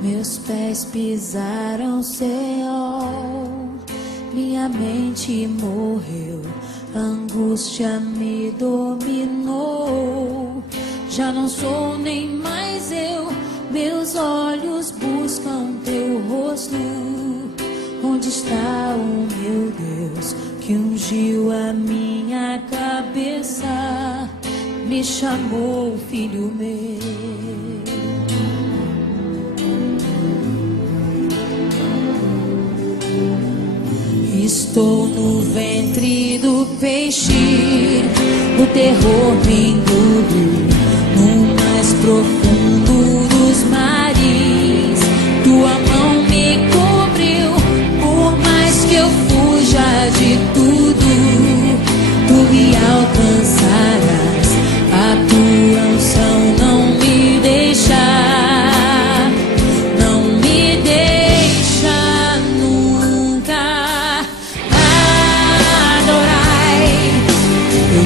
Meus pés pisaram Seol, minha mente morreu, angústia me dominou. Já não sou nem mais eu, meus olhos buscam teu rosto. Onde está o meu Deus que ungiu a minha cabeça, me chamou filho meu? Estou no ventre do peixe, o terror me engoliu no mais profundo dos mares. Tua mão me cobriu, por mais que eu fuja de tudo, tu me alcançarás. A tua unção não me deixa.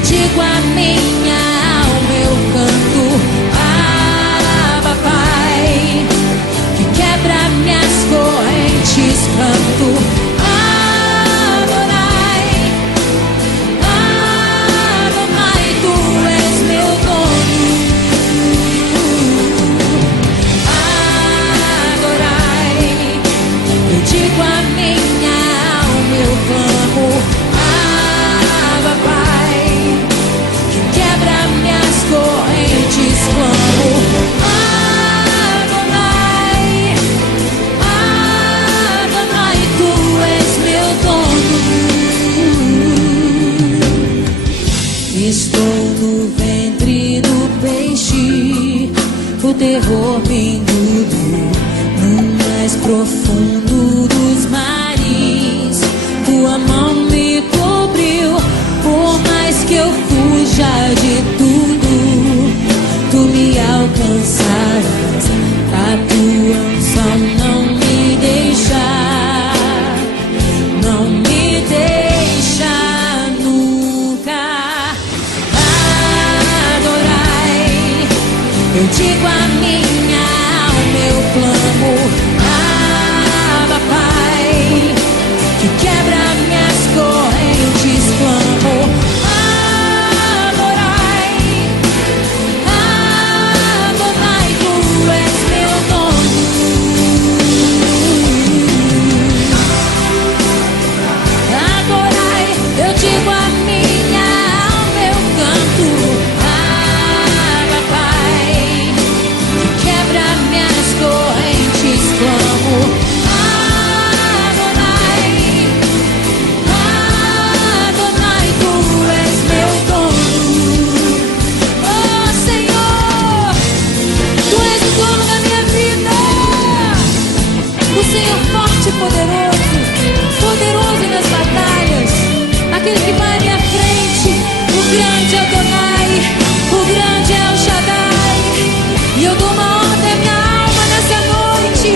Digo a minha alma, eu canto, Abba Pai, que quebra minhas correntes, canto, Adonai, Adonai, tu és meu dono, Adonai, eu digo a minha alma, eu clamo, Abba Pai, correntes, clamo, Adonai, Adonai, tu és meu dono. Estou no ventre do peixe, o terror me engoliu no mais profundo dos mares. Tua mão me cobriu, por mais que eu fuja de tudo, tu me alcançarás. A tua unção não me deixa, não me deixa nunca. Adorai, eu digo a minha alma, eu clamo, Abba Pai, que quebra minhas correntes, clamo, poderoso nas batalhas, aquele que vai à minha frente, o grande Adonai, o grande El Shaddai. E eu dou uma ordem à minha alma nessa noite.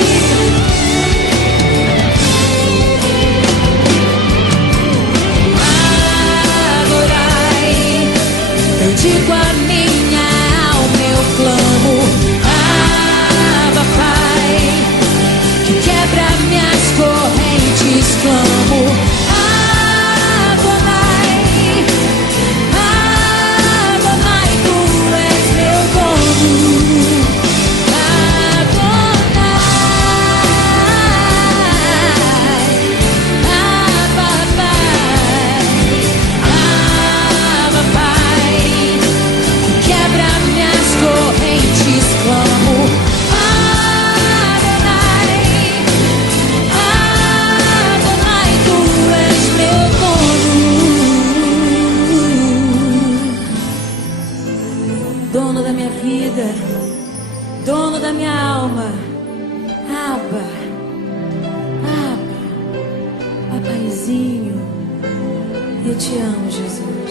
Adorai, eu digo a minha alma, eu clamo, Abba Pai, que quebra minhas correntes, clamo, Adonai, Adonai, tu és meu dono, Adonai, Abba Pai, que quebra minhas correntes, clamo, dono da minha vida, dono da minha alma, Abba, Abba, papaizinho, eu te amo, Jesus.